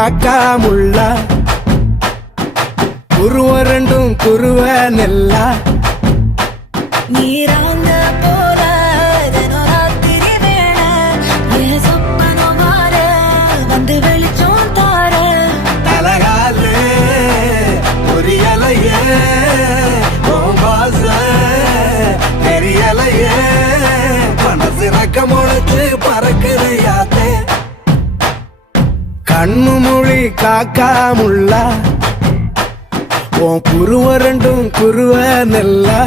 காக்கா முள்ளா குருவ ரெண்டும் குருவ நெல்லா நீராங்க போல தினராத்திரி வேளை என் சொப்பனம் மாற வந்து வெளிச்சம் தார தலகாலே பொரியலையே ஓம்பாச தெரியலையே மனசு ரக்க முளைச்சு பறக்குறையாத்தே கண்ணு மொழி காக்கா முள்ளா உன் குருவ ரெண்டும் குருவ நெல்லா